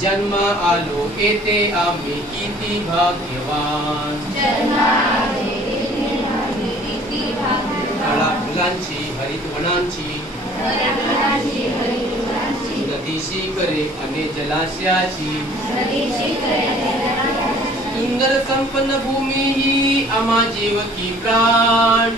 जन्म आलो येथे आम्ही किती भाग्यवान फळा फुलांची हरितवनांची नदीशी करे अने जलाशयाची सुंदर संपन्न भूमी ही आम्हा जीवकी प्राण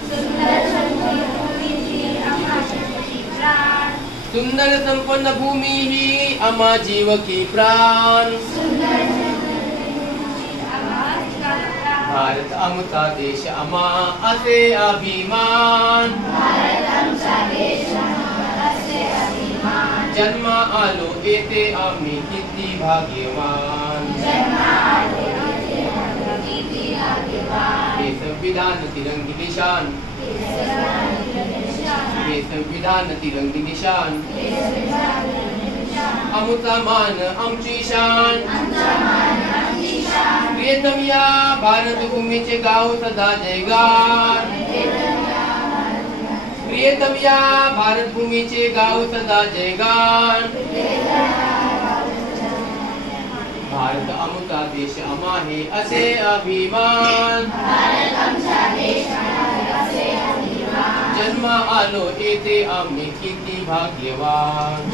सुंदर संपन्न भूमी ही आम्हा जीवकी प्राण भारत आमचा देश आम्हा असे अभिमान जन्म आलो येथे आम्ही किती भाग्यवान हे संविधान तिरंगी निशान हे संविधान तिरंगी निशान आमचा मान आमची शान प्रियतम या भारत भूमीचे गाव सदा जयगान प्रियतम या भारत भूमीचे गाव सदा जयगान भारत आमचा देश आम्हा हे असे अभिमान जन्म आलो येथे आम्ही किती भाग्यवान